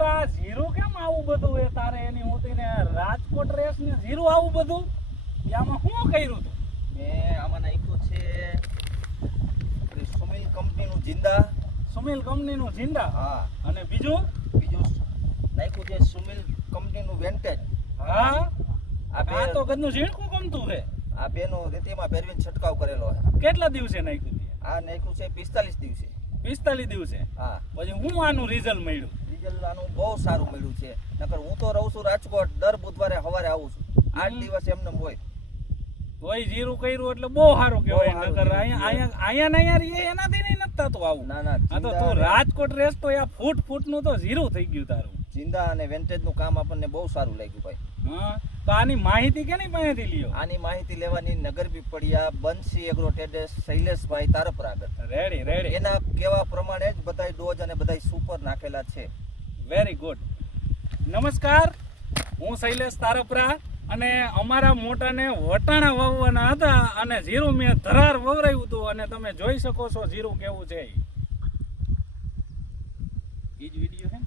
મોટા જીરું કેમ આવું બધું એ તારે એની હોતીને રાજકોટ રેસ ને જીરું આવું બધું આમાં શું કર્યું તું? મેં આમાં નાખ્યું છે સુમિલ કંપનીનું જિંદા. સુમિલ કંપનીનું જિંદા. હા. અને બીજું નાખ્યું છે સુમિલ કંપનીનું વેન્ટેજ. હા. આ તો ગદનું ઝીણકું ગમતું છે. આ બેનો રેતીમાં ફેરવીને છંટકાવ કરેલો છે. કેટલા દિવસે નાખ્યું તે? આ નાખ્યું છે 45 દિવસે. 45 દિવસે. હા. પછી હું આનું રિઝલ્ટ મળ્યું? રિઝલ્ટ આનું બહુ સારું મળ્યું છે. નકર હું તો રહું છું રાજકોટ, દર બુધવારે સવારે આવું છું. 8 દિવસ એમને હોય. તોય જીરું કર્યું એટલે બહુ સારું કહેવાય. નકર અહીંયા રહીએ એનાથી નહીં નથી થતું આવું. ના આ તો તું રાજકોટ રેસ તો આ ફૂટ નું તો જીરું થઈ ગયું તારું. જિંદા અને વેન્ટેજ નું કામ આપણને બહુ સારું લાગ્યું ભાઈ. હા. તો આની માહિતી કેની પાસેથી લ્યો? આની માહિતી લેવાની નગર પીપળિયા બંસી એગ્રો ટ્રેડર્સ શૈલેષભાઈ તારપરાગર. રેડી. એના કહેવા પ્રમાણે જ બધાય ડોઝ અને બધાય સુપર નાખેલા છે. Very good. નમસ્કાર, હું શૈલેષ તારપરા અને અમારા મોટાને વટાણા વાવવાના હતા અને જીરું મેં ધરાર વવરાયું હતું અને તમે જોઈ શકો છો જીરું કેવું છે. એ જ વિડીયો છે ને?